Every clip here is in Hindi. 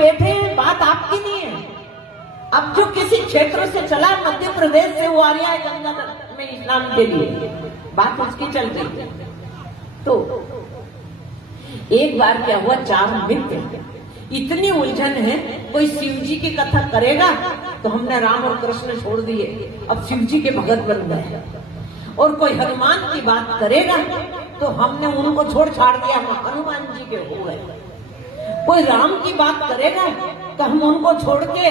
बैठे हैं, बात आपकी नहीं है। अब जो किसी क्षेत्र से चला, मध्य प्रदेश से वो आ रहा है गंगा में इस्लाम के लिए, बात उसकी चल रही है। तो एक बार क्या हुआ, चार मित्र, इतनी उलझन है, कोई शिव जी की कथा करेगा तो हमने राम और कृष्ण छोड़ दिए, अब शिव जी के भगत बन गए, और कोई हनुमान की बात करेगा तो हमने उनको छोड़ छाड़ दिया, हम हनुमान जी के हो गए। कोई राम की बात करेगा तो हम उनको छोड़ के,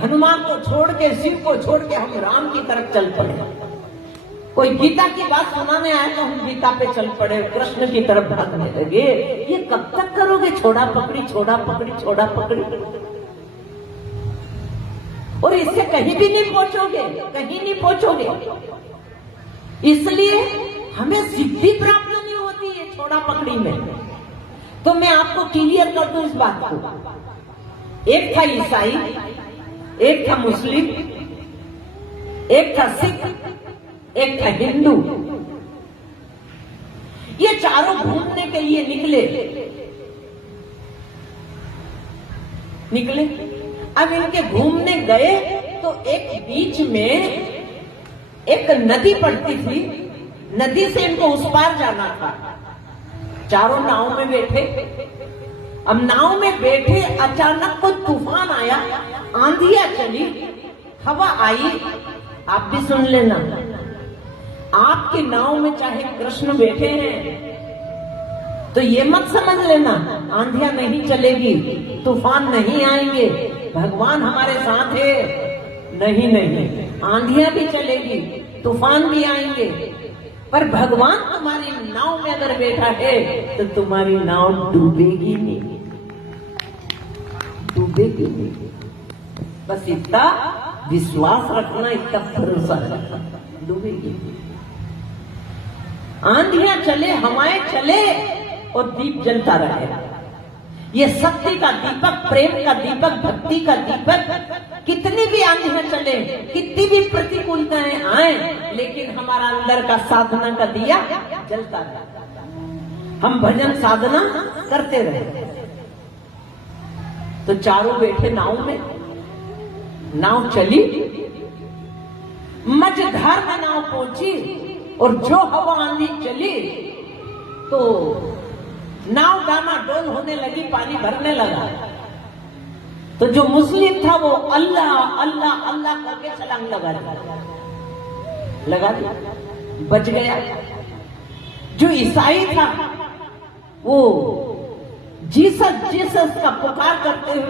हनुमान को छोड़ के, शिव को छोड़ के हम राम की तरफ चल पड़े। कोई गीता की बात सुनाने आया तो हम गीता पे चल पड़े, कृष्ण की तरफ भागने लगे। ये कब तक करोगे, छोड़ा पकड़ी छोड़ा पकड़ी छोड़ा पकड़ी, और इससे कहीं भी नहीं पहुंचोगे, कहीं नहीं पहुंचोगे। इसलिए हमें सिद्धि प्राप्त नहीं होती है छोड़ा पकड़ी में। तो मैं आपको क्लियर कर दूं इस बात को, एक था ईसाई, एक था मुस्लिम, एक था सिख, एक था हिंदू। ये चारों घूमने के लिए निकले। अब इनके घूमने गए तो एक बीच में एक नदी पड़ती थी, नदी से इनको उस पार जाना था। चारों नाव में बैठे। अब नाव में बैठे, अचानक कोई तूफान आया, आंधियां चली, हवा आई। आप भी सुन लेना, आपकी नाव में चाहे कृष्ण बैठे हैं तो ये मत समझ लेना आंधियां नहीं चलेगी, तूफान नहीं आएंगे, भगवान हमारे साथ है। नहीं नहीं, आंधियां भी चलेगी, तूफान भी आएंगे, पर भगवान तुम्हारी नाव में अगर बैठा है तो तुम्हारी नाव डूबेगी नहीं, डूबेगी नहीं। बस इतना विश्वास रखना, इतना भरोसा रखना, डूबेगी नहीं। आंधियां चले, हवाएं चले, और दीप जलता रहेगा। ये सत्य का दीपक, प्रेम का दीपक, भक्ति का दीपक। कितनी भी आंधियां चले, कितनी भी प्रतिकूलताएं आए, लेकिन हमारा अंदर का साधना का दिया जलता रहे, हम भजन साधना करते रहे। तो चारों बैठे नाव में, नाव चली, मझधार में नाव पहुंची, और जो हवा आंधी चली तो नाव डामाडोल होने लगी, पानी भरने लगा। तो जो मुस्लिम था वो अल्लाह अल्लाह अल्लाह करके छलांग लगा दिया, बच गया। जो ईसाई था वो जीसस जीसस का पुकार करते हुए